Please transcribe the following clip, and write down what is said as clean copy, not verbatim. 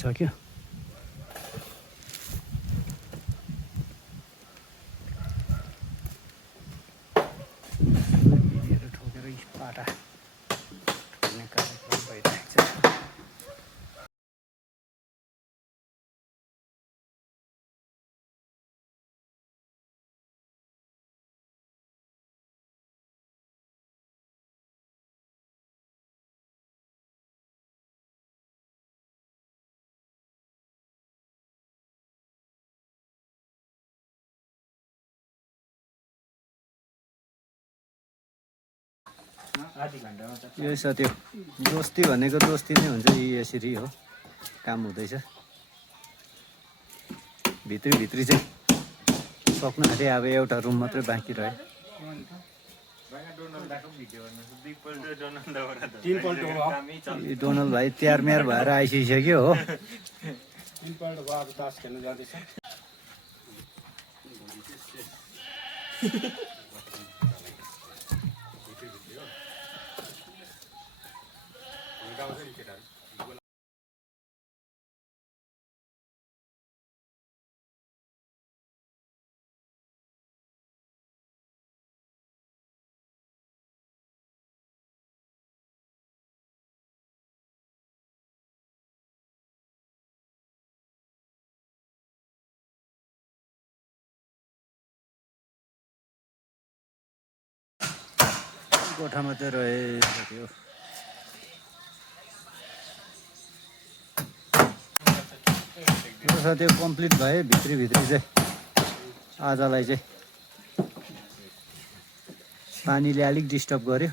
बसिसक्यो। ठोकेर पाटा ठोक्ने कार्यक्रम भइरहेको छ। यो छ त्यो दोस्ती भनेको दोस्ती नै हुन्छ। यसरी हो काम हुँदैछ। भित्री भित्री चाहिँ सक्नु आँटे। अब एउटा रुम मात्रै बाँकी रह्यो। डोनल भाइ तयार म्यार भएर आइसकिसक्यो हो। कोठा मात्रै रह्यो। त्यो कम्प्लिट भयो। भित्री भित्री चाहिँ आजलाई चाहिँ पानीले अलिक डिस्टर्ब गर्यो।